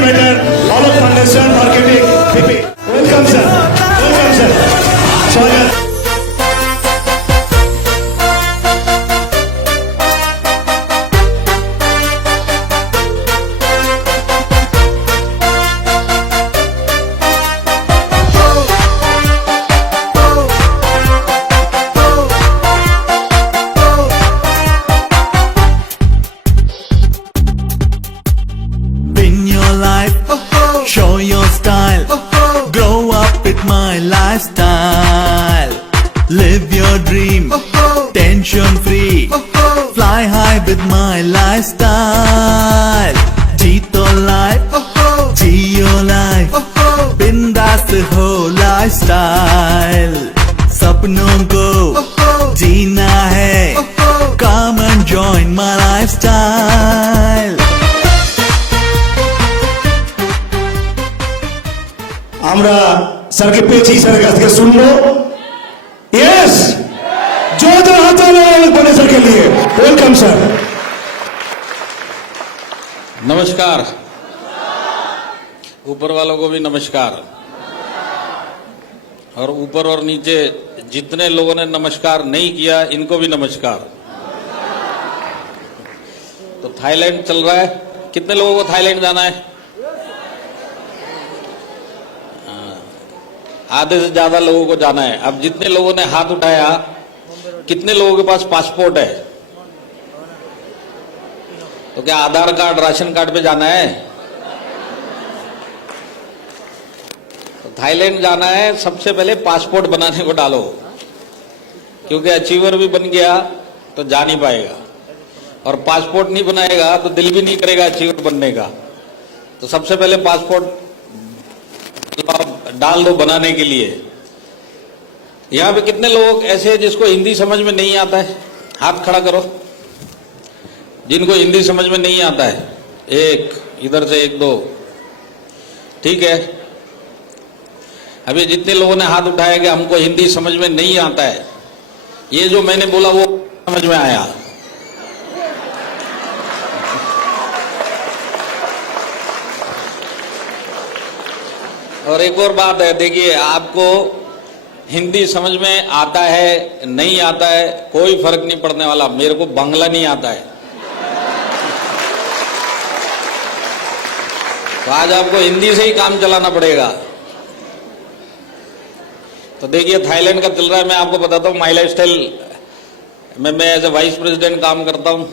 coordinator, Alok Foundation, marketing, PP. Welcome, sir. Welcome, sir. स्वागत. Win your life, show your style, grow up with my lifestyle. Live your dream, tension free, fly high with my lifestyle. जीतो life, जियो life, बिंदास हो lifestyle. सपनों को जीना है, come and join my lifestyle. আমরা স্যারকে পেয়েছি, স্যারের কাছ থেকে শুনবো। यस, जोरदार हाथों में बड़े सर के लिए वेलकम सर। नमस्कार। ऊपर वालों को भी नमस्कार, और ऊपर और नीचे जितने लोगों ने नमस्कार नहीं किया इनको भी नमस्कार। तो थाईलैंड चल रहा है, कितने लोगों को थाईलैंड जाना है? आधे से ज्यादा लोगों को जाना है। अब जितने लोगों ने हाथ उठाया, कितने लोगों के पास पासपोर्ट है? तो क्या आधार कार्ड, राशन कार्ड पे जाना है? तो थाईलैंड जाना है, सबसे पहले पासपोर्ट बनाने को डालो, क्योंकि अचीवर भी बन गया तो जा नहीं पाएगा, और पासपोर्ट नहीं बनाएगा तो दिल भी नहीं करेगा अचीवर बनने का। तो सबसे पहले पासपोर्ट डाल दो बनाने के लिए। यहां पे कितने लोग ऐसे हैं जिसको हिंदी समझ में नहीं आता है? हाथ खड़ा करो जिनको हिंदी समझ में नहीं आता है। एक, इधर से एक, दो, ठीक है। अभी जितने लोगों ने हाथ उठाया कि हमको हिंदी समझ में नहीं आता है, ये जो मैंने बोला वो समझ में आया? और एक और बात है, देखिए, आपको हिंदी समझ में आता है नहीं आता है कोई फर्क नहीं पड़ने वाला। मेरे को बांग्ला नहीं आता है, तो आज आपको हिंदी से ही काम चलाना पड़ेगा। तो देखिए, थाईलैंड का चल रहा है। मैं आपको बताता हूँ माई लाइफस्टाइल में मैं एज ए वाइस प्रेसिडेंट काम करता हूँ,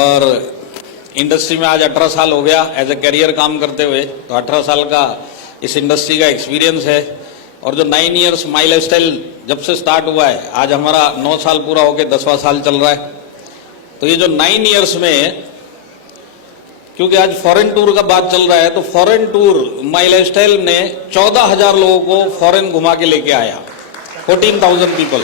और इंडस्ट्री में आज 18 साल हो गया एज ए करियर काम करते हुए। तो 18 साल का इस इंडस्ट्री का एक्सपीरियंस है। और जो 9 इयर्स माई लाइफस्टाइल जब से स्टार्ट हुआ है, आज हमारा 9 साल पूरा होके 10वां साल चल रहा है। तो ये जो 9 इयर्स में, क्योंकि आज फॉरेन टूर का बात चल रहा है, तो फॉरेन टूर माई लाइफस्टाइल ने 14,000 लोगों को फॉरेन घुमा के लेके आया, 14,000 पीपल।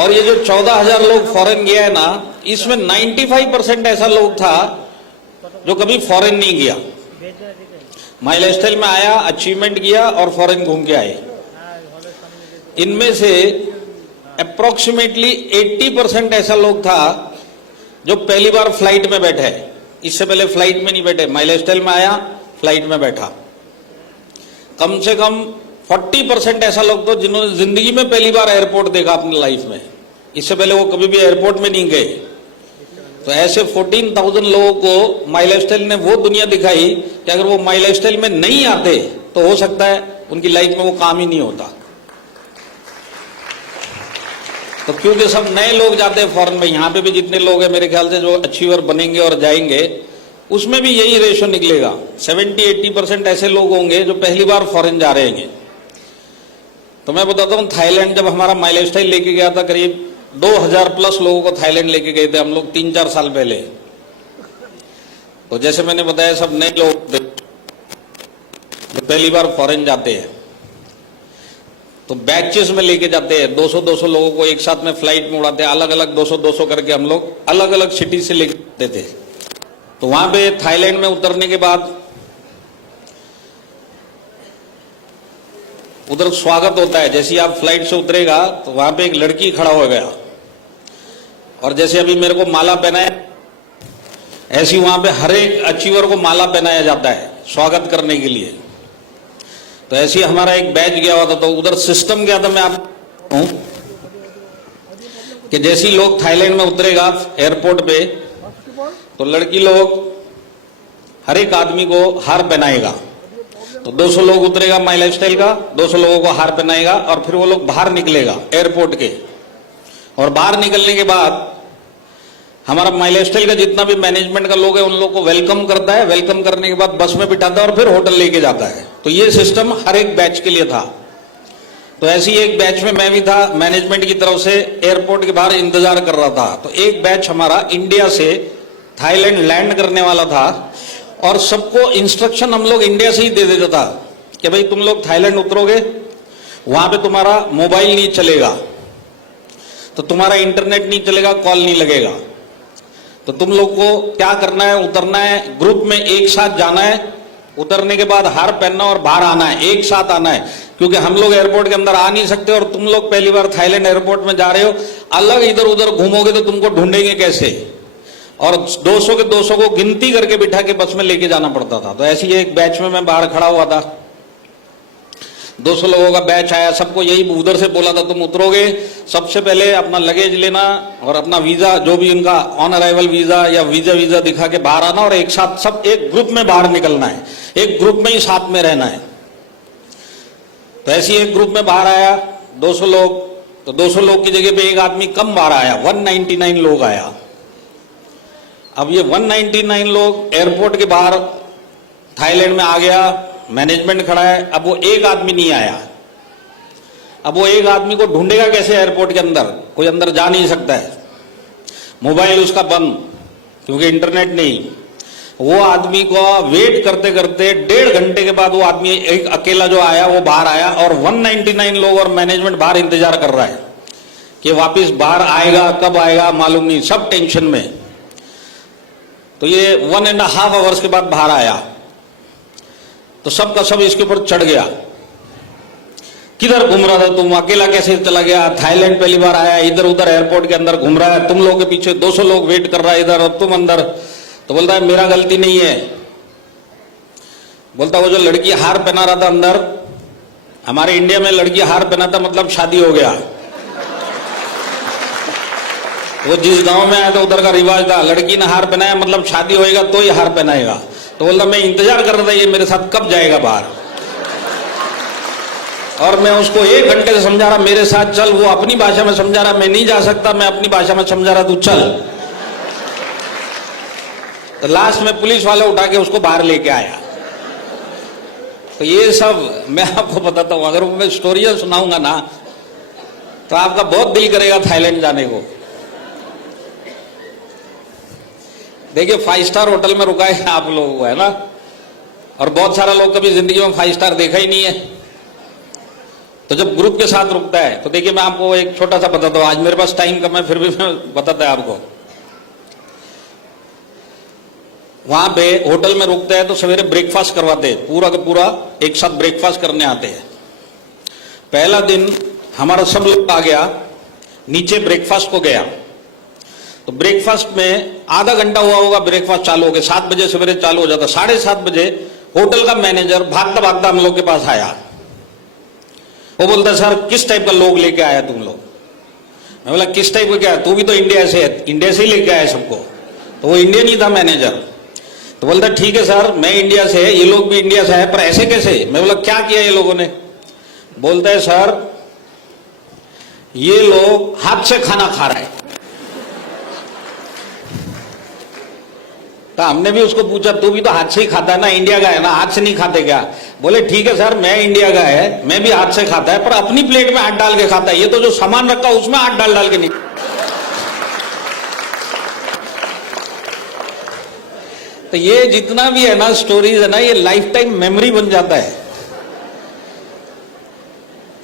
और ये जो 14,000 लोग फॉरेन गया है ना, इसमें 95% ऐसा लोग था जो कभी फॉरेन नहीं गया। माई लाइफस्टाइल में आया, अचीवमेंट किया और फॉरेन घूम के आए। इनमें से अप्रोक्सीमेटली 80% ऐसा लोग था जो पहली बार फ्लाइट में बैठे है। इससे पहले फ्लाइट में नहीं बैठे, माई लाइफस्टाइल में आया, फ्लाइट में बैठा। कम से कम 40% ऐसा लोग तो जिन्होंने जिंदगी में पहली बार एयरपोर्ट देखा अपनी लाइफ में, इससे पहले वो कभी भी एयरपोर्ट में नहीं गए। तो ऐसे 14,000 लोगों को माई लाइफस्टाइल ने वो दुनिया दिखाई कि अगर वो माई लाइफस्टाइल में नहीं आते तो हो सकता है उनकी लाइफ में वो काम ही नहीं होता। तो क्योंकि सब नए लोग जाते हैं फॉरेन में, यहां पे भी जितने लोग हैं मेरे ख्याल से जो अचीवर बनेंगे और जाएंगे, उसमें भी यही रेशो निकलेगा। 70-80% ऐसे लोग होंगे जो पहली बार फॉरेन जा रहे हैं। तो मैं बताता हूँ, थाईलैंड जब हमारा माई लाइफस्टाइल लेके गया था, करीब 2000 प्लस लोगों को थाईलैंड लेके गए थे हम लोग 3-4 साल पहले। तो जैसे मैंने बताया, सब नए लोग जो पहली बार फॉरेन जाते हैं, तो बैचेस में लेके जाते हैं। 200-200 लोगों को एक साथ में फ्लाइट में उड़ाते हैं, अलग अलग 200-200 करके हम लोग अलग अलग सिटी से लेके जाते थे। तो वहां पे थाईलैंड में उतरने के बाद उधर स्वागत होता है। जैसे आप फ्लाइट से उतरेगा तो वहां पे एक लड़की खड़ा हो गया, और जैसे अभी मेरे को माला पहनाए ऐसी वहां पे हर एक अचीवर को माला पहनाया जाता है स्वागत करने के लिए। तो ऐसे ही हमारा एक बैच गया हुआ था, तो उधर सिस्टम क्या था मैं आप हूं कि जैसे ही लोग थाईलैंड में उतरेगा एयरपोर्ट पे, तो लड़की लोग हर एक आदमी को हार पहनाएगा। तो 200 लोग उतरेगा माई लाइफस्टाइल का, 200 लोगों को हार पहनाएगा और फिर वो लोग बाहर निकलेगा एयरपोर्ट के। और बाहर निकलने के बाद हमारा माई लाइफस्टाइल का जितना भी मैनेजमेंट का लोग है उन लोग को वेलकम करता है, वेलकम करने के बाद बस में बिठाता है और फिर होटल लेके जाता है। तो ये सिस्टम हर एक बैच के लिए था। तो ऐसी एक बैच में मैं भी था, मैनेजमेंट की तरफ से एयरपोर्ट के बाहर इंतजार कर रहा था। तो एक बैच हमारा इंडिया से थाईलैंड लैंड करने वाला था और सबको इंस्ट्रक्शन हम लोग इंडिया से ही दे देता था कि भाई तुम लोग थाईलैंड उतरोगे, वहां पे तुम्हारा मोबाइल नहीं चलेगा, तो तुम्हारा इंटरनेट नहीं चलेगा, कॉल नहीं लगेगा। तो तुम लोग को क्या करना है, उतरना है, ग्रुप में एक साथ जाना है, उतरने के बाद हार पहनना और बाहर आना है, एक साथ आना है, क्योंकि हम लोग एयरपोर्ट के अंदर आ नहीं सकते और तुम लोग पहली बार थाईलैंड एयरपोर्ट में जा रहे हो, अलग इधर उधर घूमोगे तो तुमको ढूंढेंगे कैसे। और 200 के 200 को गिनती करके बिठा के बस में लेके जाना पड़ता था। तो ऐसी एक बैच में मैं बाहर खड़ा हुआ था, 200 लोगों का बैच आया, सबको यही उधर से बोला था तुम उतरोगे, सबसे पहले अपना लगेज लेना और अपना वीजा जो भी उनका ऑन अराइवल वीजा या वीजा दिखा के बाहर आना और एक साथ सब एक ग्रुप में बाहर निकलना है, एक ग्रुप में ही साथ में रहना है। तो ऐसी एक ग्रुप में बाहर आया 200 लोग, तो 200 लोग की जगह पे एक आदमी कम बाहर आया, 199 लोग आया। अब ये 199 लोग एयरपोर्ट के बाहर थाईलैंड में आ गया, मैनेजमेंट खड़ा है, अब वो एक आदमी नहीं आया। अब वो एक आदमी को ढूंढेगा कैसे एयरपोर्ट के अंदर, कोई अंदर जा नहीं सकता है, मोबाइल उसका बंद क्योंकि इंटरनेट नहीं। वो आदमी को वेट करते करते 1.5 घंटे के बाद वो आदमी एक अकेला जो आया वो बाहर आया और 199 लोग और मैनेजमेंट बाहर इंतजार कर रहा है कि वापिस बाहर आएगा, कब आएगा मालूम नहीं, सब टेंशन में। तो ये 1.5 आवर्स के बाद बाहर आया, तो सबका सब इसके ऊपर चढ़ गया, किधर घूम रहा था तुम, अकेला कैसे चला गया, थाईलैंड पहली बार आया, इधर उधर एयरपोर्ट के अंदर घूम रहा है, तुम लोगों के पीछे 200 लोग वेट कर रहा है इधर और तुम अंदर। तो बोलता है मेरा गलती नहीं है, बोलता वो जो लड़की हार पहना रहा था अंदर, हमारे इंडिया में लड़की हार पहना था मतलब शादी हो गया। वो जिस गांव में आया था उधर का रिवाज था, लड़की ने हार पहनाया मतलब शादी होएगा तो ही हार पहनाएगा। तो बोलता मैं इंतजार कर रहा था ये मेरे साथ कब जाएगा बाहर, और मैं उसको 1 घंटे से समझा रहा मेरे साथ चल, वो अपनी भाषा में समझा रहा मैं नहीं जा सकता, मैं अपनी भाषा में समझा रहा तू चल। तो लास्ट में पुलिस वाले उठा के उसको बाहर लेके आया। तो ये सब मैं आपको बताता हूं, अगर मैं स्टोरियां सुनाऊंगा ना तो आपका बहुत दिल करेगा थाईलैंड जाने को। देखिए 5 स्टार होटल में रुका है आप लोगों को, है ना, और बहुत सारा लोग कभी जिंदगी में 5 स्टार देखा ही नहीं है। तो जब ग्रुप के साथ रुकता है तो देखिए मैं आपको एक छोटा सा बताता हूं, आज मेरे पास टाइम कम है फिर भी मैं बताता है आपको। वहां पे होटल में रुकते हैं तो सवेरे ब्रेकफास्ट करवाते हैं, पूरा का पूरा एक साथ ब्रेकफास्ट करने आते हैं। पहला दिन हमारा सब लोग आ गया, नीचे ब्रेकफास्ट को गया, तो ब्रेकफास्ट में आधा घंटा हुआ होगा, ब्रेकफास्ट चालू हो गया, 7 बजे सवेरे चालू हो जाता, 7:30 बजे होटल का मैनेजर भागता भागता हम लोग के पास आया। वो बोलता सर किस टाइप का लोग लेके आया तुम लोग। मैं बोला किस टाइप का क्या, तू भी तो इंडिया से है, इंडिया से ही लेके आया सबको। तो वो इंडियन ही था मैनेजर। तो बोलता ठीक है सर मैं इंडिया से है, ये लोग भी इंडिया से है, पर ऐसे कैसे। मैं बोला क्या किया ये लोगों ने। बोलता है सर ये लोग हाथ से खाना खा रहे हैं। तो हमने भी उसको पूछा तू भी तो हाथ से ही खाता है ना, इंडिया का है ना, हाथ से नहीं खाते क्या। बोले ठीक है सर मैं इंडिया का है, मैं भी हाथ से खाता है, पर अपनी प्लेट में हाथ डाल के खाता है, ये तो जो सामान रखा उसमें हाथ डाल डाल के नहीं। तो ये जितना भी है ना स्टोरीज है ना, ये लाइफ टाइम मेमोरी बन जाता है।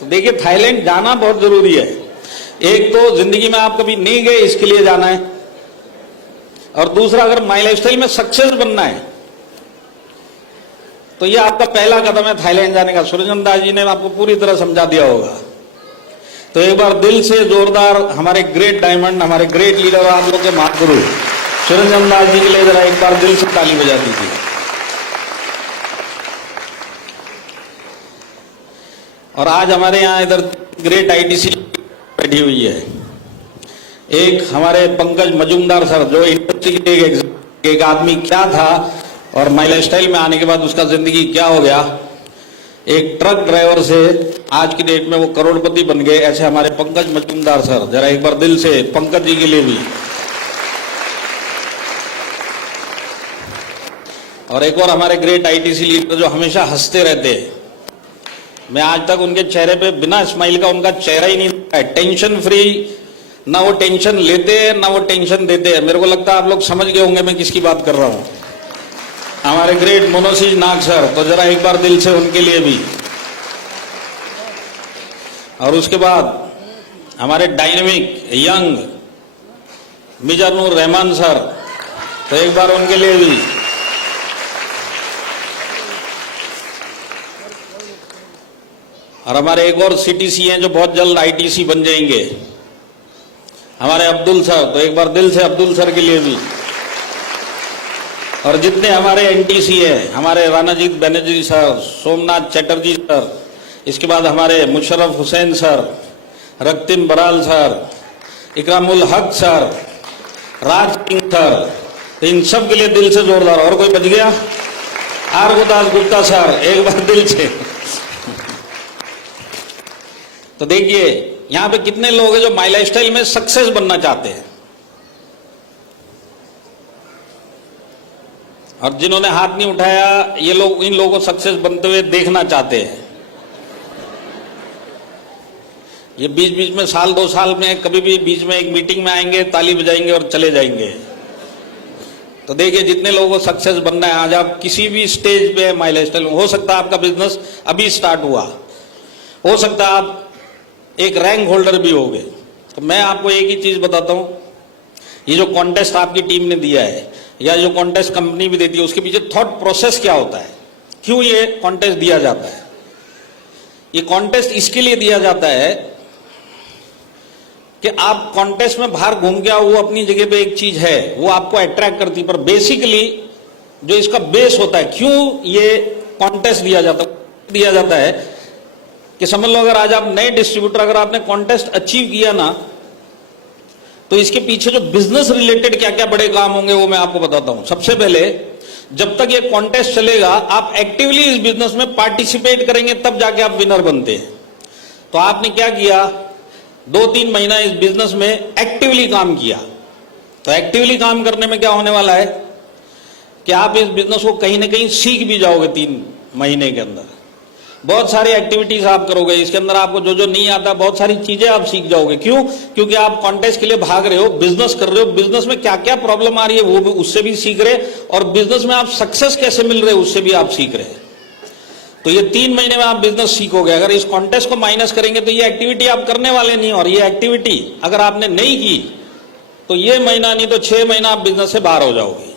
तो देखिए थाईलैंड जाना बहुत जरूरी है। एक तो जिंदगी में आप कभी नहीं गए इसके लिए जाना है, और दूसरा अगर माई लाइफस्टाइल में सक्सेस बनना है तो ये आपका पहला कदम है थाईलैंड जाने का। सूर्यचंद दास जी ने आपको पूरी तरह समझा दिया होगा। तो एक बार दिल से जोरदार हमारे ग्रेट डायमंड, हमारे ग्रेट लीडर, आप लोग के महागुरु चिरंजन दास जी के लिए जरा एक बार दिल से ताली बजा दीजिए। और आज हमारे यहाँ इधर ग्रेट आईटीसी बैठी हुई है। एक हमारे पंकज मजूमदार सर, जो इंडस्ट्री के एक आदमी क्या था और माई लाइफस्टाइल में आने के बाद उसका जिंदगी क्या हो गया, एक ट्रक ड्राइवर से आज की डेट में वो करोड़पति बन गए। ऐसे हमारे पंकज मजूमदार सर, जरा एक बार दिल से पंकज जी के लिए भी। और एक और हमारे ग्रेट आईटीसी लीडर जो हमेशा हंसते रहते हैं, मैं आज तक उनके चेहरे पे बिना स्माइल का उनका चेहरा ही नहीं देखा है। टेंशन फ्री, ना वो टेंशन लेते हैं ना वो टेंशन देते हैं। मेरे को लगता है आप लोग समझ गए होंगे मैं किसकी बात कर रहा हूं। हमारे ग्रेट मनोज नाग सर, तो जरा एक बार दिल से उनके लिए भी। और उसके बाद हमारे dynamic young Mizanur Rahman sir, तो एक बार उनके लिए भी। और हमारे एक और सीटीसी हैं जो बहुत जल्द आईटीसी बन जाएंगे, हमारे अब्दुल सर, तो एक बार दिल से अब्दुल सर के लिए भी। और जितने हमारे एनटीसी हैं, हमारे रानाजीत बनर्जी सर, सोमनाथ चटर्जी सर, इसके बाद हमारे मुशर्रफ हुसैन सर, रक्तिम बराल सर, इकरामुल हक सर, राज सिंह सर, तो इन सब के लिए दिल से जोरदार। और कोई बच गया? आर गुरदास गुप्ता सर, एक बार दिल से। तो देखिए यहां पे कितने लोग हैं जो माई लाइफस्टाइल में सक्सेस बनना चाहते हैं, और जिन्होंने हाथ नहीं उठाया ये लोग इन लोगों को सक्सेस बनते हुए देखना चाहते हैं। ये बीच बीच में साल 2 साल में कभी भी बीच में एक मीटिंग में आएंगे, ताली बजाएंगे और चले जाएंगे। तो देखिए जितने लोगों को सक्सेस बनना है, आज आप किसी भी स्टेज पे माई लाइफस्टाइल में, हो सकता है आपका बिजनेस अभी स्टार्ट हुआ, हो सकता है आप एक रैंक होल्डर भी हो गए। तो मैं आपको एक ही चीज बताता हूं, ये जो कॉन्टेस्ट आपकी टीम ने दिया है या जो कॉन्टेस्ट कंपनी भी देती है, उसके पीछे थॉट प्रोसेस क्या होता है, क्यों ये कॉन्टेस्ट दिया जाता है। ये कॉन्टेस्ट इसके लिए दिया जाता है कि आप कॉन्टेस्ट में बाहर घूम के आओ, वो अपनी जगह पे एक चीज है, वो आपको अट्रैक्ट करती है, पर बेसिकली जो इसका बेस होता है, क्यों ये कॉन्टेस्ट दिया जाता है कि समझ लो अगर आज आप नए डिस्ट्रीब्यूटर, अगर आपने कॉन्टेस्ट अचीव किया ना, तो इसके पीछे जो बिजनेस रिलेटेड क्या क्या बड़े काम होंगे वो मैं आपको बताता हूं। सबसे पहले, जब तक ये कॉन्टेस्ट चलेगा आप एक्टिवली इस बिजनेस में पार्टिसिपेट करेंगे, तब जाके आप विनर बनते हैं। तो आपने क्या किया, 2-3 महीना इस बिजनेस में एक्टिवली काम किया। तो एक्टिवली काम करने में क्या होने वाला है कि आप इस बिजनेस को कहीं ना कहीं सीख भी जाओगे। 3 महीने के अंदर बहुत सारी एक्टिविटीज आप करोगे, इसके अंदर आपको जो जो नहीं आता बहुत सारी चीजें आप सीख जाओगे। क्यों? क्योंकि आप कॉन्टेस्ट के लिए भाग रहे हो, बिजनेस कर रहे हो, बिजनेस में क्या क्या प्रॉब्लम आ रही है वो भी उससे भी सीख रहे, और बिजनेस में आप सक्सेस कैसे मिल रहे उससे भी आप सीख रहे। तो ये 3 महीने में आप बिजनेस सीखोगे। अगर इस कॉन्टेस्ट को माइनस करेंगे तो ये एक्टिविटी आप करने वाले नहीं, और ये एक्टिविटी अगर आपने नहीं की तो ये महीना नहीं तो 6 महीना आप बिजनेस से बाहर हो जाओगे।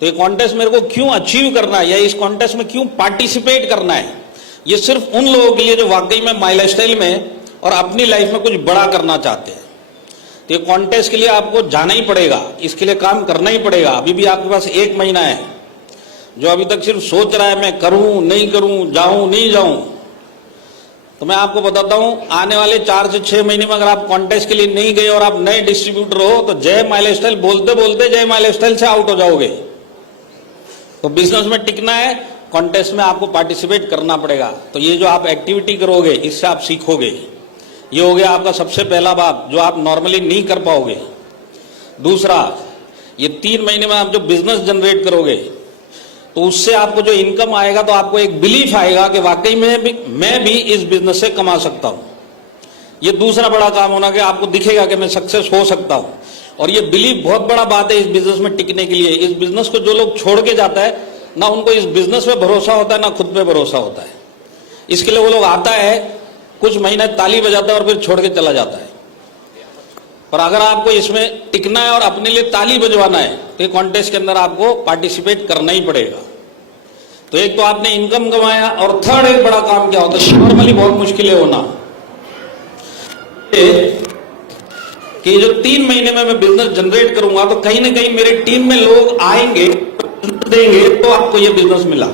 तो ये कॉन्टेस्ट मेरे को क्यों अचीव करना है या इस कॉन्टेस्ट में क्यों पार्टिसिपेट करना है, ये सिर्फ उन लोगों के लिए जो वाकई में माई लाइफस्टाइल में और अपनी लाइफ में कुछ बड़ा करना चाहते हैं। तो ये कॉन्टेस्ट के लिए आपको जाना ही पड़ेगा, इसके लिए काम करना ही पड़ेगा। अभी भी आपके पास 1 महीना है, जो अभी तक सिर्फ सोच रहा है मैं करूं नहीं करूं, जाऊं नहीं जाऊं, तो मैं आपको बताता हूं आने वाले 4 से 6 महीने में अगर आप कॉन्टेस्ट के लिए नहीं गए और आप नए डिस्ट्रीब्यूटर हो तो जय माई लाइफस्टाइल बोलते बोलते जय माई लाइफस्टाइल से आउट हो जाओगे। तो बिजनेस में टिकना है, कॉन्टेस्ट में आपको पार्टिसिपेट करना पड़ेगा। तो ये जो आप एक्टिविटी करोगे इससे आप सीखोगे। ये हो गया आपका सबसे पहला बात जो आप नॉर्मली नहीं कर पाओगे। दूसरा, ये 3 महीने में आप जो बिजनेस जनरेट करोगे तो उससे आपको जो इनकम आएगा तो आपको एक बिलीफ आएगा कि वाकई में मैं भी इस बिजनेस से कमा सकता हूं। ये दूसरा बड़ा काम होना कि आपको दिखेगा कि मैं सक्सेस हो सकता हूं, और ये बिलीफ बहुत बड़ा बात है इस बिजनेस में टिकने के लिए। इस बिजनेस को जो लोग छोड़ के जाता है ना, उनको इस बिजनेस पे भरोसा होता है ना खुद पे भरोसा होता है। इसके लिए वो लोग आता है, कुछ महीने ताली बजाता है और फिर छोड़ के चला जाता है। पर अगर आपको इसमें टिकना है और अपने लिए ताली बजवाना है तो ये कॉन्टेस्ट के अंदर आपको पार्टिसिपेट करना ही पड़ेगा। तो एक तो आपने इनकम कमाया, और थर्ड एक बड़ा काम क्या होता है, नॉर्मली बहुत मुश्किल है होना, कि जो 3 महीने में मैं बिजनेस जनरेट करूंगा तो कहीं ना कहीं मेरी टीम में लोग आएंगे, देंगे, तो आपको ये बिजनेस मिला।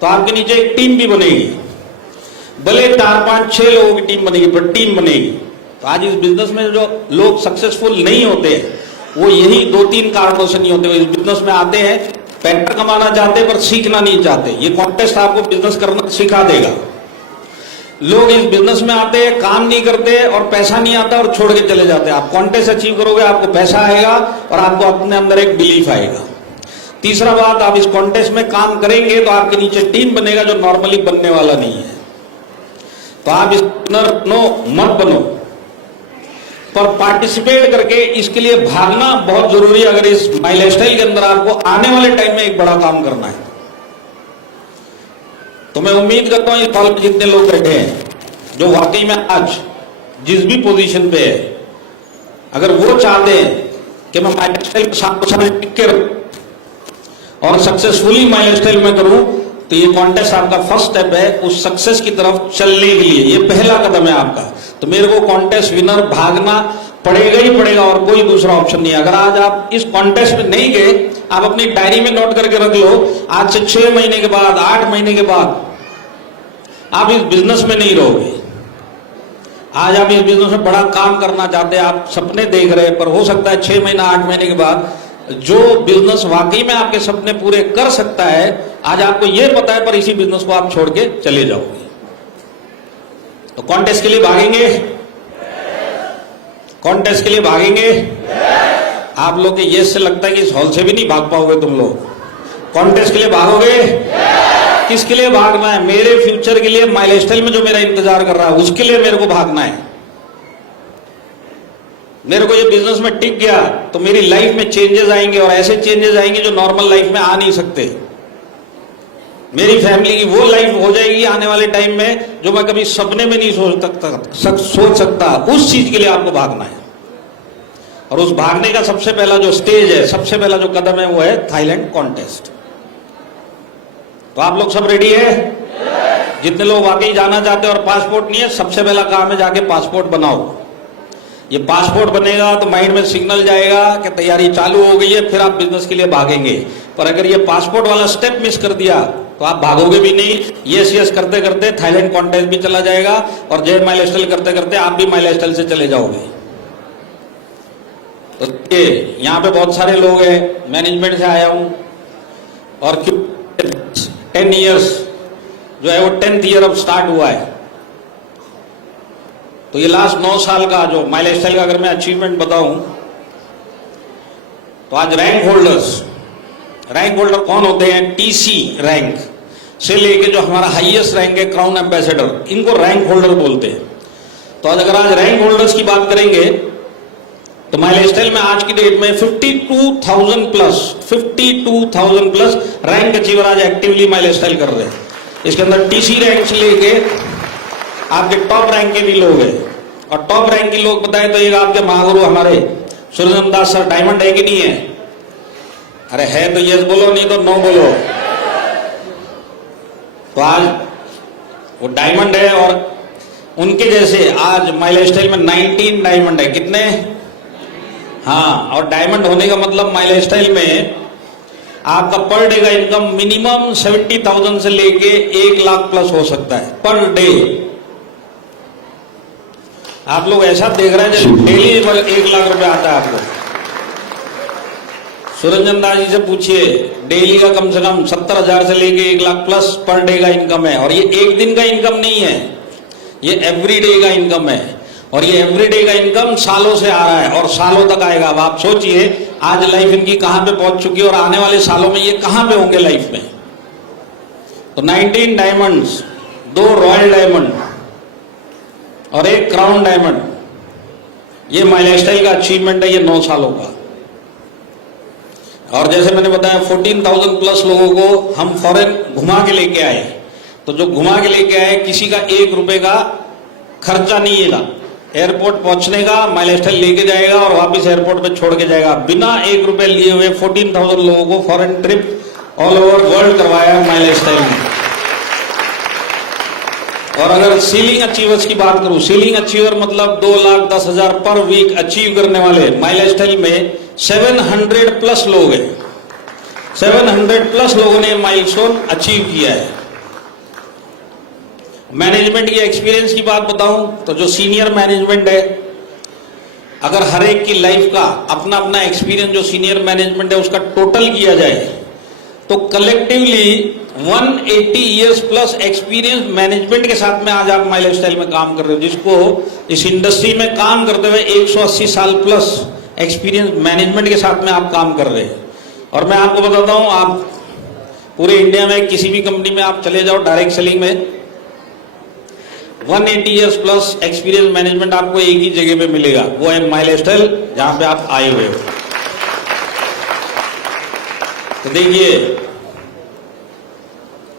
तो आपके नीचे एक टीम भी बनेगी, भले 4, 5, 6 लोगों की टीम बनेगी, पर टीम बनेगी। तो आज इस बिजनेस में जो लोग सक्सेसफुल नहीं होते वो यही 2-3 कारणों से नहीं होते। वो इस बिजनेस में आते हैं, पैसा कमाना चाहते हैं पर सीखना नहीं चाहते। ये कॉन्टेस्ट आपको बिजनेस करना सिखा देगा। लोग इस बिजनेस में आते हैं, काम नहीं करते और पैसा नहीं आता और छोड़ के चले जाते हैं। आप कॉन्टेस्ट अचीव करोगे, आपको पैसा आएगा और आपको अपने अंदर एक बिलीफ आएगा। तीसरा बात, आप इस कॉन्टेस्ट में काम करेंगे तो आपके नीचे टीम बनेगा जो नॉर्मली बनने वाला नहीं है। तो आप इस मत बनो, पर पार्टिसिपेट करके इसके लिए भागना बहुत जरूरी है। अगर इस माई लाइफस्टाइल के अंदर आपको आने वाले टाइम में एक बड़ा काम करना है तो मैं उम्मीद करता हूं इस हॉल में जितने लोग बैठे हैं जो वाकई में आज जिस भी पोजीशन पे है, अगर वो चाहते हैं कि मैं माई लाइफस्टाइल को 7 साल टिक के रखूं और सक्सेसफुली माई लाइफस्टाइल में करूं, तो ये कॉन्टेस्ट आपका फर्स्ट स्टेप है उस सक्सेस की तरफ चलने के लिए। ये पहला कदम है आपका। तो मेरे को कॉन्टेस्ट विनर भागना पड़ेगा ही पड़ेगा और कोई दूसरा ऑप्शन नहीं है। अगर आज आप इस कॉन्टेस्ट में नहीं गए, आप अपनी डायरी में नोट करके रख लो, आज से 6 महीने के बाद, 8 महीने के बाद आप इस बिजनेस में नहीं रहोगे। आज आप इस बिजनेस में बड़ा काम करना चाहते हैं, आप सपने देख रहे हैं, पर हो सकता है 6 महीना 8 महीने के बाद जो बिजनेस वाकई में आपके सपने पूरे कर सकता है, आज आपको यह पता है, पर इसी बिजनेस को आप छोड़ के चले जाओगे। तो कॉन्टेस्ट के लिए भागेंगे? कॉन्टेस्ट के लिए भागेंगे? आप लोग के ये से लगता है कि इस हॉल से भी नहीं भाग पाओगे तुम लोग। कॉन्टेस्ट के लिए भागोगे? किसके लिए भागना है? मेरे फ्यूचर के लिए, माई लाइफस्टाइल में जो मेरा इंतजार कर रहा है उसके लिए मेरे को भागना है। मेरे को ये बिजनेस में टिक गया तो मेरी लाइफ में चेंजेस आएंगे और ऐसे चेंजेस आएंगे जो नॉर्मल लाइफ में आ नहीं सकते। मेरी फैमिली की वो लाइफ हो जाएगी आने वाले टाइम में जो मैं कभी सपने में नहीं सोच सकता। उस चीज के लिए आपको भागना है और उस भागने का सबसे पहला जो स्टेज है, सबसे पहला जो कदम है वो है थाईलैंड कॉन्टेस्ट। तो आप लोग सब रेडी है? जितने लोग वाकई जाना चाहते हैं और पासपोर्ट नहीं है, सबसे पहला काम है जाके पासपोर्ट बनाओ। ये पासपोर्ट बनेगा तो माइंड में सिग्नल जाएगा कि तैयारी चालू हो गई है, फिर आप बिजनेस के लिए भागेंगे। पर अगर ये पासपोर्ट वाला स्टेप मिस कर दिया तो आप भागोगे भी नहीं। यस यस करते करते थाईलैंड कॉन्टेस्ट भी चला जाएगा और जय माई लाइफस्टाइल करते करते आप भी माई लाइफस्टाइल से चले जाओगे। तो यहाँ पे बहुत सारे लोग हैं, मैनेजमेंट से आया हूं और 10 ईयर्स जो है वो 10th ईयर अब स्टार्ट हुआ है। तो ये लास्ट 9 साल का जो माई लाइफस्टाइल का अगर मैं अचीवमेंट बताऊं तो आज रैंक होल्डर कौन होते हैं? टीसी रैंक से लेके जो हमारा हाईएस्ट रैंक है क्राउन एम्बेसडर, इनको रैंक होल्डर बोलते हैं। तो अगर आज रैंक होल्डर्स की बात करेंगे तो माई लाइफस्टाइल में आज की डेट में 52,000 प्लस रैंक अचीवर आज एक्टिवली माई लाइफस्टाइल कर रहे हैं। इसके अंदर टीसी रैंक से लेके आपके टॉप रैंक के भी लोग हैं। और टॉप रैंक के लोग बताएं तो एक आपके महागुरु हमारे सूर्यनंद दास सर डायमंड है कि नहीं है? अरे है तो यस बोलो, नहीं तो नो बोलो। तो आज वो डायमंड है और उनके जैसे आज माई लाइफस्टाइल में 19 डायमंड है। कितने? हाँ, और डायमंड होने का मतलब माई लाइफस्टाइल में आपका पर डे का इनकम मिनिमम 70,000 से लेके 1 लाख प्लस हो सकता है पर डे। आप लोग ऐसा देख रहे हैं जैसे डेली 1 लाख रुपए आता है आपको। सुरंजन दास जी से पूछिए, डेली का कम से कम 70,000 से लेके 1 लाख प्लस पर डे का इनकम है। और ये एक दिन का इनकम नहीं है, ये एवरी डे का इनकम है। और ये एवरीडे का इनकम सालों से आ रहा है और सालों तक आएगा। अब आप सोचिए आज लाइफ इनकी कहां पे पहुंच चुकी है और आने वाले सालों में ये कहां पे होंगे लाइफ में। तो 19 डायमंड्स, 2 रॉयल डायमंड और 1 क्राउन डायमंड, ये माई लाइफस्टाइल का अचीवमेंट है ये 9 सालों का। और जैसे मैंने बताया 14,000 प्लस लोगों को हम फॉरेन घुमा के लेके आए। तो जो घुमा के लेके आए किसी का 1 रुपए का खर्चा नहीं है। एयरपोर्ट पहुंचने का माई लाइफस्टाइल लेके जाएगा और वापस एयरपोर्ट पे छोड़ के जाएगा। बिना 1 रुपए लिए हुए 14,000 लोगों को foreign trip all over world करवाया माई लाइफस्टाइल में। और अगर सीलिंग अचीवर्स की बात करूं, सीलिंग अचीवर मतलब 2,10,000 पर वीक अचीव करने वाले माई स्टाइल में 700 प्लस लोग हैं। 700 प्लस लोगों ने माइलस्टोन अचीव किया है। मैनेजमेंट की एक्सपीरियंस की बात बताऊं तो जो सीनियर मैनेजमेंट है, अगर हर एक की लाइफ का अपना अपना एक्सपीरियंस जो सीनियर मैनेजमेंट है उसका टोटल किया जाए तो collectively 180 years plus experience management के साथ में आज आप माई लाइफस्टाइल में काम कर रहे हो, जिसको इस इंडस्ट्री में काम करते हुए 180 साल प्लस एक्सपीरियंस मैनेजमेंट के साथ में आप काम कर रहे हैं। और मैं आपको बताता हूं, आप पूरे इंडिया में किसी भी कंपनी में आप चले जाओ डायरेक्ट सेलिंग में 180 इयर्स प्लस एक्सपीरियंस मैनेजमेंट आपको एक ही जगह पे मिलेगा, वो है माई लाइफस्टाइल, जहां पे आप आए हुए हो। तो देखिए,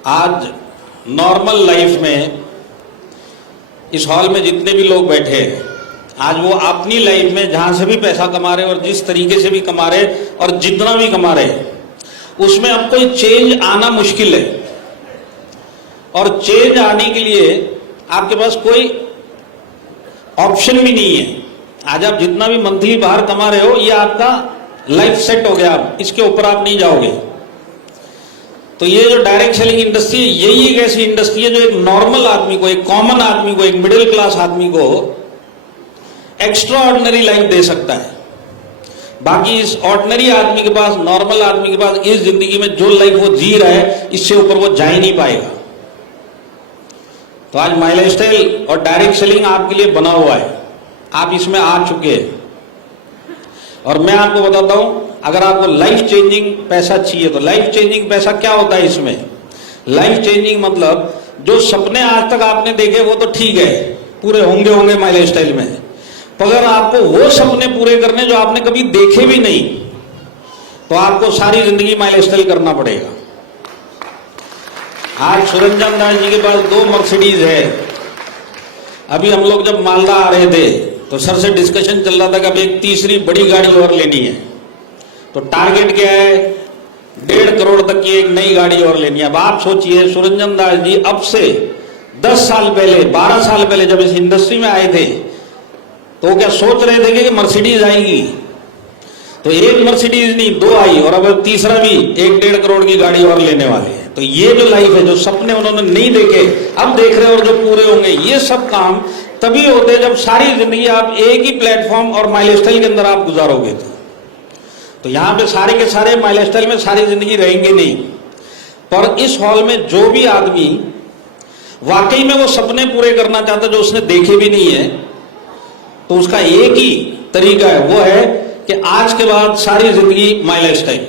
आज नॉर्मल लाइफ में इस हॉल में जितने भी लोग बैठे हैं, आज वो अपनी लाइफ में जहां से भी पैसा कमा रहे और जिस तरीके से भी कमा रहे और जितना भी कमा रहे, उसमें अब कोई चेंज आना मुश्किल है। और चेंज आने के लिए आपके पास कोई ऑप्शन भी नहीं है। आज आप जितना भी मंथली बाहर कमा रहे हो, ये आपका लाइफ सेट हो गया, अब इसके ऊपर आप नहीं जाओगे। तो ये जो डायरेक्ट सेलिंग इंडस्ट्री है, यही एक ऐसी इंडस्ट्री है जो एक नॉर्मल आदमी को, एक कॉमन आदमी को, एक मिडिल क्लास आदमी को एक्स्ट्रा ऑर्डिनरी लाइफ दे सकता है। बाकी इस ऑर्डिनरी आदमी के पास, नॉर्मल आदमी के पास इस जिंदगी में जो लाइफ वो जी रहा है, इससे ऊपर वो जा ही नहीं पाएगा। तो आज माई लाइफस्टाइल और डायरेक्ट सेलिंग आपके लिए बना हुआ है, आप इसमें आ चुके हैं। और मैं आपको बताता हूं, अगर आपको लाइफ चेंजिंग पैसा चाहिए तो लाइफ चेंजिंग पैसा क्या होता है इसमें? लाइफ चेंजिंग मतलब जो सपने आज तक आपने देखे वो तो ठीक है, पूरे होंगे माई लाइफस्टाइल में, पर अगर आपको वो सपने पूरे करने जो आपने कभी देखे भी नहीं, तो आपको सारी जिंदगी माई लाइफस्टाइल करना पड़ेगा। आज सुरंजन दास जी के पास 2 मर्सिडीज है। अभी हम लोग जब मालदा आ रहे थे तो सर से डिस्कशन चल रहा था कि अब एक तीसरी बड़ी गाड़ी और लेनी है। तो टारगेट क्या है? 1.5 करोड़ तक की एक नई गाड़ी और लेनी है। अब आप सोचिए, सुरंजन दास जी अब से 10 साल पहले, 12 साल पहले जब इस इंडस्ट्री में आए थे तो क्या सोच रहे थे कि मर्सिडीज आएगी? तो एक मर्सिडीज नहीं, 2 आई, और अब तीसरा भी 1.5 करोड़ की गाड़ी और लेने वाले हैं। तो ये जो लाइफ है, जो सपने उन्होंने नहीं देखे अब देख रहे और जो पूरे होंगे, ये सब काम तभी होते हैं जब सारी जिंदगी आप एक ही प्लेटफॉर्म और माई लाइफस्टाइल के अंदर आप गुजारोगे। तो यहां पे सारे के सारे माई लाइफस्टाइल में सारी जिंदगी रहेंगे नहीं, पर इस हॉल में जो भी आदमी वाकई में वो सपने पूरे करना चाहता जो उसने देखे भी नहीं है, तो उसका एक ही तरीका है, वो है कि आज के बाद सारी जिंदगी माई लाइफस्टाइल।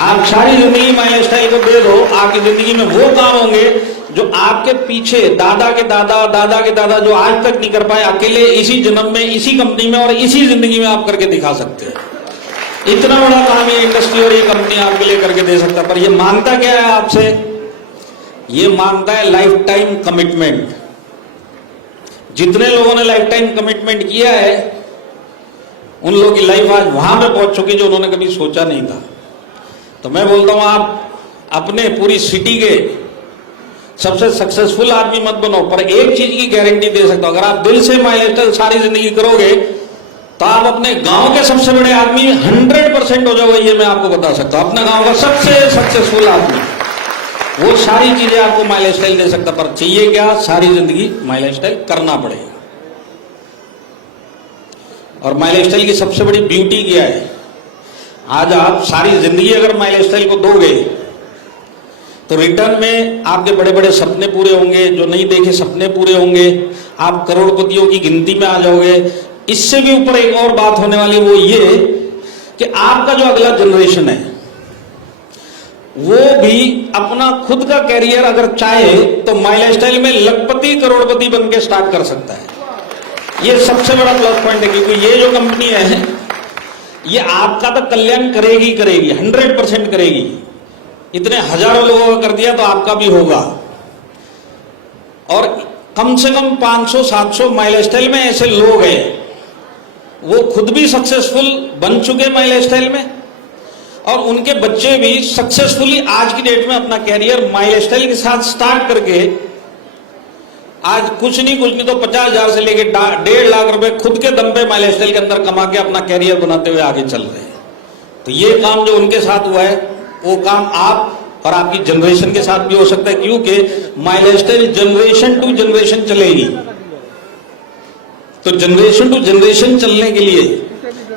आप सारी जिंदगी माई लाइफस्टाइल को दे दो, आपकी जिंदगी में वो काम होंगे जो आपके पीछे दादा के दादा जो आज तक नहीं कर पाए, अकेले इसी जन्म में, इसी कंपनी में और इसी जिंदगी में आप करके दिखा सकते हैं। इतना बड़ा काम ये इंडस्ट्री और ये कंपनी आपके लिए करके दे सकता है। पर ये मांगता क्या है आपसे? ये मांगता है लाइफ टाइम कमिटमेंट। जितने लोगों ने लाइफ टाइम कमिटमेंट किया है, उन लोगों की लाइफ आज वहां पे पहुंच चुकी जो उन्होंने कभी सोचा नहीं था। तो मैं बोलता हूं, आप अपने पूरी सिटी के सबसे सक्सेसफुल आदमी मत बनो, पर एक चीज की गारंटी दे सकता हूं, अगर आप दिल से माई लाइफस्टाइल सारी जिंदगी करोगे तो आप अपने गांव के सबसे बड़े आदमी 100% हो जाओगे। ये मैं आपको बता सकता हूं, अपना गांव का सबसे सक्सेसफुल आदमी, वो सारी चीजें आपको माई लाइफस्टाइल दे सकता। पर चाहिए क्या? सारी जिंदगी माई लाइफस्टाइल करना पड़ेगा। और माई लाइफस्टाइल की सबसे बड़ी ब्यूटी क्या है? आज आप सारी जिंदगी अगर माई लाइफस्टाइल को दोगे तो रिटर्न में आपके बड़े बड़े सपने पूरे होंगे, जो नहीं देखे सपने पूरे होंगे, आप करोड़पतियों की गिनती में आ जाओगे। इससे भी ऊपर एक और बात होने वाली, वो ये कि आपका जो अगला जनरेशन है वो भी अपना खुद का कैरियर अगर चाहे तो माई लाइफस्टाइल में लखपति करोड़पति बन के स्टार्ट कर सकता है। ये सबसे बड़ा प्लस पॉइंट है, क्योंकि ये जो कंपनी है ये आपका तो कल्याण करेगी, 100% करेगी। इतने हजारों लोगों का कर दिया तो आपका भी होगा। और कम से कम 500-700 माई लाइफस्टाइल में ऐसे लोग हैं, वो खुद भी सक्सेसफुल बन चुके माई लाइफस्टाइल में, और उनके बच्चे भी सक्सेसफुली आज की डेट में अपना कैरियर माई लाइफस्टाइल के साथ स्टार्ट करके आज कुछ नहीं तो 50,000 से लेके 1.5 लाख रुपए खुद के दम पे माई लाइफस्टाइल के अंदर कमा के अपना कैरियर बनाते हुए आगे चल रहे हैं। तो ये काम जो उनके साथ हुआ है, वो काम आप और आपकी जनरेशन के साथ भी हो सकता है, क्योंकि माई लाइफस्टाइल जनरेशन टू जनरेशन चलेगी। तो जनरेशन टू जनरेशन चलने के लिए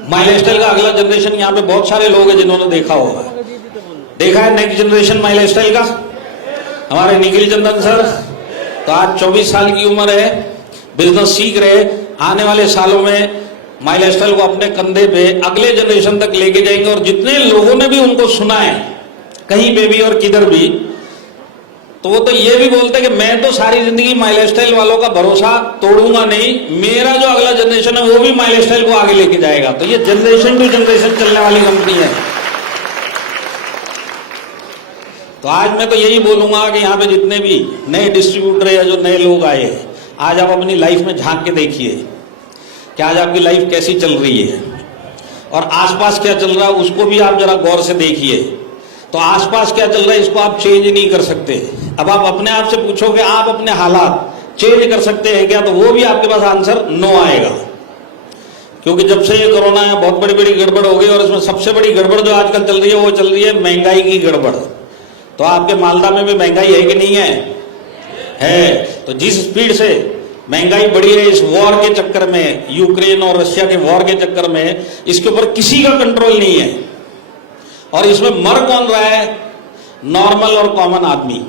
माई लाइफस्टाइल का अगला जनरेशन, यहाँ पे बहुत सारे लोग हैं जिन्होंने देखा होगा, देखा है नेक्स्ट जनरेशन माई लाइफस्टाइल का, हमारे निखिल चंदन सर। तो आज 24 साल की उम्र है, बिजनेस सीख रहे, आने वाले सालों में माई लाइफस्टाइल को अपने कंधे पे अगले जनरेशन तक लेके जाएंगे। और जितने लोगों ने भी उनको सुना है कहीं पे भी और किधर भी, तो वो तो ये भी बोलते हैं कि मैं तो सारी जिंदगी माई लाइफस्टाइल वालों का भरोसा तोड़ूंगा नहीं, मेरा जो अगला जनरेशन है वो भी माई लाइफस्टाइल को आगे लेके जाएगा। तो ये जनरेशन टू जनरेशन चलने वाली कंपनी है। तो आज मैं तो यही बोलूंगा कि यहाँ पे जितने भी नए डिस्ट्रीब्यूटर या जो नए लोग आए हैं, आज आप अपनी लाइफ में झांक के देखिए कि आज आपकी लाइफ कैसी चल रही है और आसपास क्या चल रहा है उसको भी आप जरा गौर से देखिए। तो आसपास क्या चल रहा है इसको आप चेंज नहीं कर सकते। अब आप अपने आप से पूछोगे आप अपने हालात चेंज कर सकते हैं क्या, तो वो भी आपके पास आंसर नो आएगा। क्योंकि जब से ये कोरोना है बहुत बड़ी बड़ी गड़बड़ हो गई, और इसमें सबसे बड़ी गड़बड़ जो आजकल चल रही है वो चल रही है महंगाई की गड़बड़। तो आपके मालदा में भी महंगाई है कि नहीं है? है। तो जिस स्पीड से महंगाई बढ़ी है इस वॉर के चक्कर में, यूक्रेन और रशिया के वॉर के चक्कर में, इसके ऊपर किसी का कंट्रोल नहीं है। और इसमें मर कौन रहा है? नॉर्मल और कॉमन आदमी,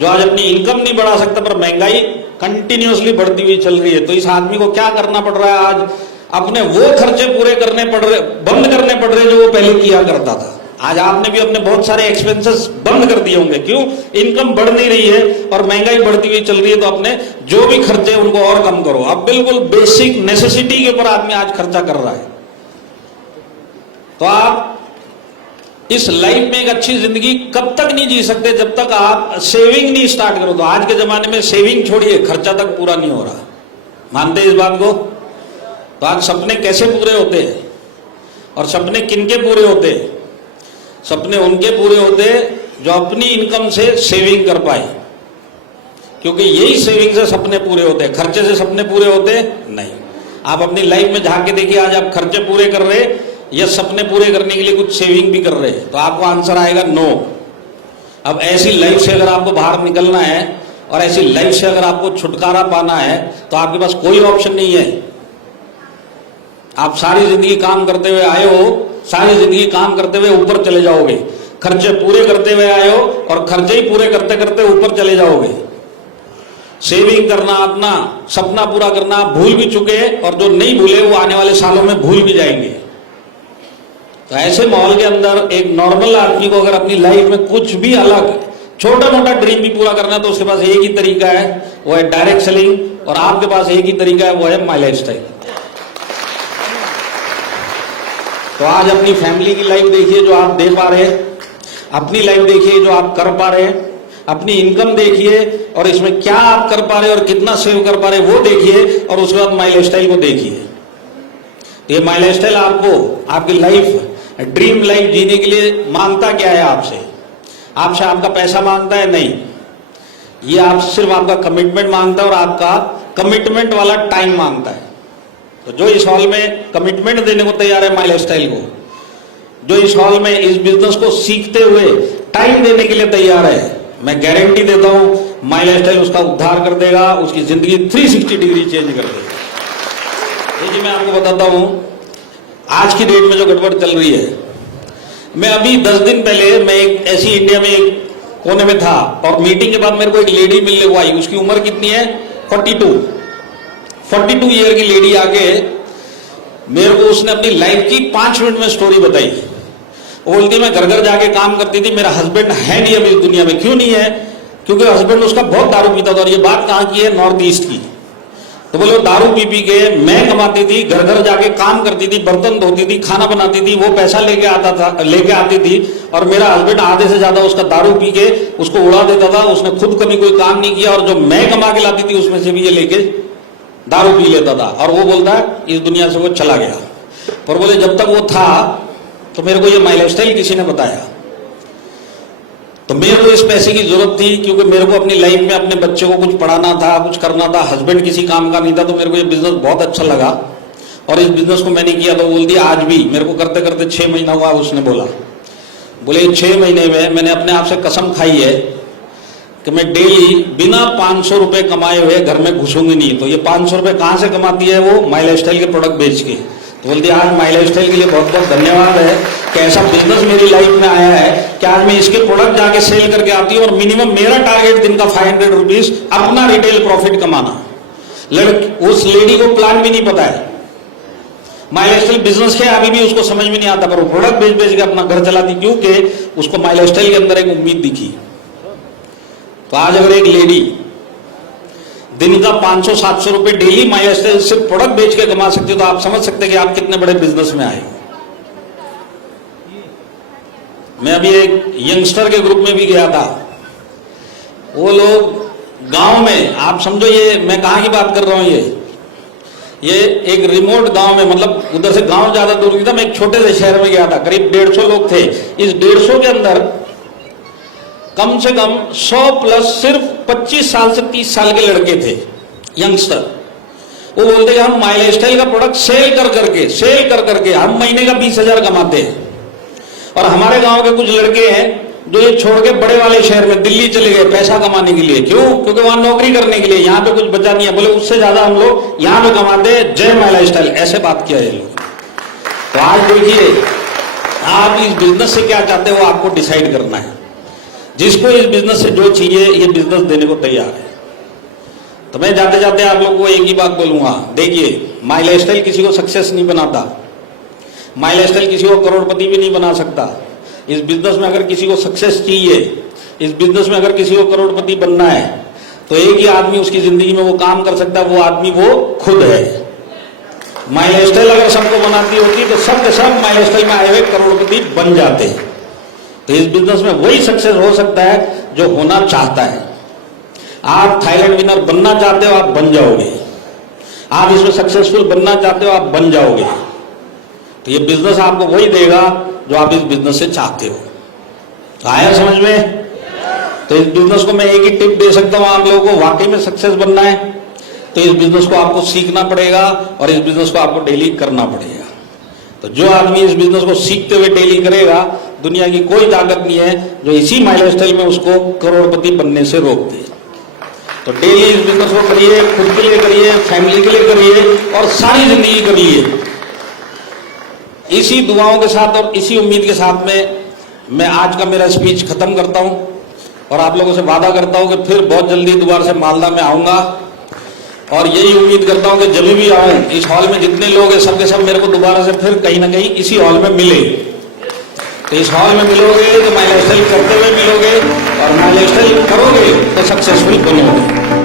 जो आज अपनी इनकम नहीं बढ़ा सकता, पर महंगाई कंटिन्यूअसली बढ़ती हुई चल रही है। तो इस आदमी को क्या करना पड़ रहा है? आज अपने वो खर्चे पूरे करने पड़ रहे, बंद करने पड़ रहे जो वो पहले किया करता था। आज आपने भी अपने बहुत सारे एक्सपेंसेस बंद कर दिए होंगे। क्यों? इनकम बढ़ नहीं रही है और महंगाई बढ़ती हुई चल रही है। तो अपने जो भी खर्चे उनको और कम करो। अब बिल्कुल बेसिक नेसेसिटी के ऊपर आदमी आज खर्चा कर रहा है। तो आप इस लाइफ में एक अच्छी जिंदगी कब तक नहीं जी सकते जब तक आप सेविंग नहीं स्टार्ट करो। तो आज के जमाने में सेविंग छोड़िए, खर्चा तक पूरा नहीं हो रहा। मानते हैं इस बात को? तो आज सपने कैसे पूरे होते हैं? और सपने किनके पूरे होते हैं? सपने उनके पूरे होते जो अपनी इनकम से सेविंग कर पाए, क्योंकि यही सेविंग से सपने पूरे होते हैं, खर्चे से सपने पूरे होते नहीं। आप अपनी लाइफ में झांक के देखिए, आज आप खर्चे पूरे कर रहे या सपने पूरे करने के लिए कुछ सेविंग भी कर रहे हैं, तो आपको आंसर आएगा नो। अब ऐसी लाइफ से अगर आपको बाहर निकलना है और ऐसी लाइफ से अगर आपको छुटकारा पाना है तो आपके पास कोई ऑप्शन नहीं है। आप सारी जिंदगी काम करते हुए आए हो, सारी जिंदगी काम करते हुए ऊपर चले जाओगे। खर्चे पूरे करते हुए आए हो और खर्चे ही पूरे करते करते ऊपर चले जाओगे। सेविंग करना, अपना सपना पूरा करना आप भूल भी चुके हैं, और जो नहीं भूले वो आने वाले सालों में भूल भी जाएंगे। तो ऐसे माहौल के अंदर एक नॉर्मल आदमी को अगर अपनी लाइफ में कुछ भी अलग छोटा मोटा ड्रीम भी पूरा करना है तो उसके पास एक ही तरीका है, वो है डायरेक्ट सेलिंग। और आपके पास एक ही तरीका है, वो है माई लाइफस्टाइल। तो आज अपनी फैमिली की लाइफ देखिए जो आप दे पा रहे हैं, अपनी लाइफ देखिए जो आप कर पा रहे हैं, अपनी इनकम देखिए और इसमें क्या आप कर पा रहे हैं और कितना सेव कर पा रहे हैं वो देखिए, और उसके बाद माई लाइफस्टाइल को देखिए। तो ये माई लाइफस्टाइल आपको आपकी लाइफ ड्रीम लाइफ जीने के लिए मांगता क्या है? आपसे आपका पैसा मांगता है? नहीं, ये आपसे सिर्फ आपका कमिटमेंट मांगता है, और आपका कमिटमेंट वाला टाइम मांगता है। तो जो इस हॉल में कमिटमेंट देने को तैयार है माई लाइफस्टाइल को, जो इस हॉल में इस बिजनेस को सीखते हुए टाइम देने के लिए तैयार है, मैं गारंटी देता हूं माई लाइफस्टाइल उसका उद्धार कर देगा, उसकी जिंदगी 360 डिग्री चेंज कर देगा। देखिए मैं आपको बताता हूं आज की डेट में जो गड़बड़ चल रही है। मैं अभी 10 दिन पहले मैं एक ऐसी इंडिया में एक कोने में था, और मीटिंग के बाद मेरे को एक लेडी मिलने को आई। उसकी उम्र कितनी है? 42 ईयर की लेडी आके मेरे को उसने अपनी लाइफ की 5 मिनट में स्टोरी बताई। वो बोलती मैं घर घर जाके काम करती थी, मेरा हस्बैंड है नहीं अभी इस दुनिया में। क्यों नहीं है? क्योंकि हस्बैंड उसका बहुत दारू पीता था। और ये बात कहाँ की है? नॉर्थ ईस्ट की। तो बोले दारू पी पी के मैं कमाती थी, घर घर जाके काम करती थी, बर्तन धोती थी, खाना बनाती थी, वो पैसा लेके आती थी, और मेरा हस्बैंड आधे से ज्यादा उसका दारू पी के उसको उड़ा देता था। उसने खुद कभी कोई काम नहीं किया, और जो मैं कमा के लाती थी उसमें से भी ये लेके दारू पी लेता था। और वो बोलता इस दुनिया से वो चला गया। पर बोले जब तक वो था तो मेरे को ये माई लाइफस्टाइल किसी ने बताया। तो मेरे को इस पैसे की जरूरत थी, क्योंकि मेरे को अपनी लाइफ में अपने बच्चे को कुछ पढ़ाना था, कुछ करना था, हस्बैंड किसी काम का नहीं था, तो मेरे को ये बिजनेस बहुत अच्छा लगा और इस बिजनेस को मैंने किया। तो बोल दिया आज भी मेरे को करते करते 6 महीना हुआ। उसने बोला, बोले 6 महीने में मैंने अपने आप से कसम खाई है कि मैं डेली बिना 500 रुपए कमाए हुए घर में घुसूंगी नहीं। तो ये 500 रुपए कहाँ से कमाती है वो? माई लाइफस्टाइल के प्रोडक्ट बेच के। तो बोलती है आज माई लाइफस्टाइल के लिए बहुत बहुत धन्यवाद है कि ऐसा बिजनेस मेरी लाइफ में आया है कि आज मैं इसके प्रोडक्ट जाके सेल करके आती हूँ और मिनिमम मेरा टारगेट दिन का 500 रुपीज अपना रिटेल प्रॉफिट कमाना। उस लेडी को प्लान भी नहीं पता है माई लाइफस्टाइल बिजनेस क्या है, अभी भी उसको समझ में नहीं आता, पर वो प्रोडक्ट बेच बेच के अपना घर चलाती, क्योंकि उसको माई लाइफस्टाइल के अंदर एक उम्मीद दिखी। तो आज अगर एक लेडी दिन का 500-700 रुपए डेली माई लाइफस्टाइल से प्रोडक्ट बेच के कमा सकती है, तो आप समझ सकते हैं कि आप कितने बड़े बिजनेस में आए। मैं अभी एक यंगस्टर के ग्रुप में भी गया था। वो लोग गांव में, आप समझो ये मैं कहां की बात कर रहा हूं, ये एक रिमोट गांव में, मतलब उधर से गांव ज्यादा दूर नहीं था, मैं एक छोटे से शहर में गया था, करीब 150 लोग थे। इस 150 के अंदर कम से कम 100 प्लस सिर्फ 25 साल से 30 साल के लड़के थे, यंगस्टर। वो बोलते कि हम माई लाइफस्टाइल का प्रोडक्ट सेल कर करके हम महीने का 20,000 कमाते हैं। और हमारे गांव के कुछ लड़के हैं जो ये छोड़ के बड़े वाले शहर में दिल्ली चले गए पैसा कमाने के लिए। क्यों? क्योंकि वहां नौकरी करने के लिए, यहाँ पे कुछ बचा नहीं है। बोले उससे ज्यादा हम लोग यहाँ पे कमाते हैं, जय माई लाइफस्टाइल, ऐसे बात किया ये लोग। तो आज देखिए, आप इस बिजनेस से क्या चाहते हो आपको डिसाइड करना है। जिसको इस बिजनेस से जो चाहिए ये बिजनेस देने को तैयार है। तो मैं जाते जाते आप लोगों को एक ही बात बोलूंगा, देखिए माई लाइफस्टाइल किसी को सक्सेस नहीं बनाता, माई लाइफस्टाइल किसी को करोड़पति भी नहीं बना सकता। इस बिजनेस में अगर किसी को सक्सेस चाहिए, इस बिजनेस में अगर किसी को करोड़पति बनना है, तो एक ही आदमी उसकी जिंदगी में वो काम कर सकता है, वो आदमी वो खुद है। माई लाइफस्टाइल अगर सबको बनाती होती तो सब के सब माई लाइफस्टाइल में आए हुए करोड़पति बन जाते। तो इस बिजनेस में वही सक्सेस हो सकता है जो होना चाहता है। आप थाईलैंड विनर बनना चाहते हो, आप बन जाओगे। आप इसमें सक्सेसफुल बनना चाहते हो, आप बन जाओगे। तो ये बिजनेस आपको वही देगा जो आप इस बिजनेस से चाहते हो। तो आया समझ में? तो इस बिजनेस को मैं एक ही टिप दे सकता हूं आप लोगों को, वाकई में सक्सेस बनना है तो इस बिजनेस को आपको सीखना पड़ेगा और इस बिजनेस को आपको डेली करना पड़ेगा। तो जो आदमी इस बिजनेस को सीखते हुए डेली करेगा, दुनिया की कोई ताकत नहीं है जो इसी माई लाइफस्टाइल में उसको करोड़पति बनने से रोक दे। तो डेली इस बिजनेस को करिए, खुद के लिए करिए, फैमिली के लिए करिए और सारी जिंदगी करिए। इसी दुआओं के साथ और इसी उम्मीद के साथ में मैं आज का मेरा स्पीच खत्म करता हूं और आप लोगों से वादा करता हूं कि फिर बहुत जल्दी दोबारा से मालदा में आऊंगा और यही उम्मीद करता हूं कि जब भी आऊं इस हॉल में जितने लोग हैं सबके सब मेरे को दोबारा से फिर कहीं ना कहीं इसी हॉल में मिले। तो इस हॉल में मिलोगे तो माई लाइफस्टाइल करते हुए मिलोगे और माई लाइफस्टाइल करोगे तो सक्सेसफुल बनोगे।